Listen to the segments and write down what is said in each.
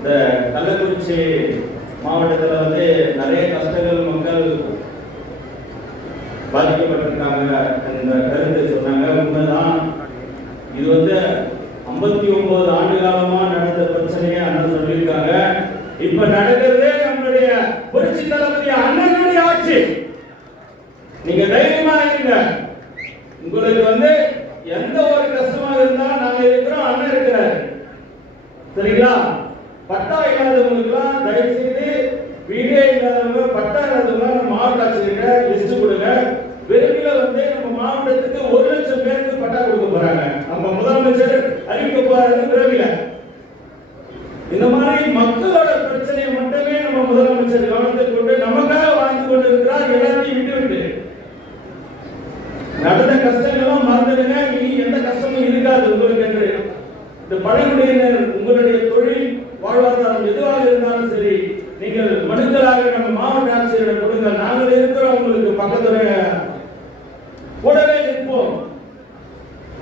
இந்த கள்ளக்குறிச்சி மாவட்டத்தில் வந்து நிறைய கஷ்டங்கள் மக்கள் பாதிக்கப்பட்டிருக்காங்க என்ற கருத்தை சொன்னாங்க. உண்மைதான். இது வந்து 59 ஆண்டு காலமா நடந்த பிரச்சனையை அண்ணன் சொல்லியிருக்காங்க. இப்ப நடக்கிறதே நம்மளுடைய புரட்சி தளபதி அண்ணனுடைய ஆட்சி. நீங்க தைரியமா இருங்க. உங்களுக்கு வந்து எந்த ஒரு கஷ்டமா இருந்தாலும் நாங்க இருக்கிறோம், அண்ணன் இருக்கிறார். சரிங்களா? பட்டா இல்லாதவங்களுக்குலாம் தயவு செய்து வீடியோ இல்லாதவங்க பட்டா இல்லாதவங்க மாவட்ட ஆட்சியர்கிட்ட லிஸ்ட் கொடுங்க. விரைவில் வந்து நம்ம மாவட்டத்துக்கு 1 லட்சம் பேருக்கு பட்டா கொடுக்க போறாங்க. நம்ம முதலமைச்சர் அறிவிக்க போறாரு விரைவில். இந்த மாதிரி மக்களோட பிரச்சனையை மட்டுமே நம்ம முதலமைச்சர் கவனத்தில் கொண்டு நமக்காக வாழ்ந்து கொண்டு இருக்கிறார். எல்லாத்தையும் விட்டு நடந்த கஷ்டங்களும் மறந்துடுங்க. இனி எந்த கஷ்டமும் இருக்காது உங்களுக்கு என்று. இந்த பழங்குடியினர் உங்களுடைய தொழில் வாழ்வாதாரம் எதுவாக இருந்தாலும் சரி, நீங்கள் மனுக்களாக நம்ம மாவட்ட ஆட்சியரிடம் கொடுங்க. நாங்கள் இருக்கிறோம், உங்களுக்கு பக்கத்துல கூடவே இருப்போம்.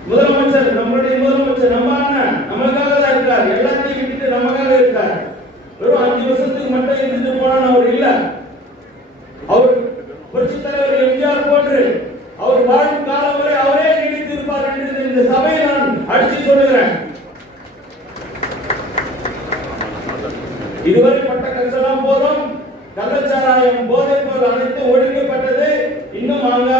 முதலமைச்சர் நம்மளுடைய முதலமைச்சர் நம்ம அண்ணன் நமக்காக தான் இருக்கார். எல்லாத்தையும் விட்டுட்டு நமக்காக இருக்கார். வெறும் 5 வருஷத்துக்கு மட்டும் இருந்துட்டு போனான்னு அவர் இல்ல. அவர் புரட்சி தலைவர் எம்ஜிஆர் போன்று அவர் வாழும் காலம் வரை அவரே நீடித்து இருப்பார் என்று இந்த சபையை நான் அடிச்சு சொல்லுகிறேன். இதுவரை பட்ட கஷ்டம் போதும். கள்ளச்சாராயம், போதைப் பொருள் அனைத்தும் ஒழிக்கப்பட்டது. இன்னும் அங்க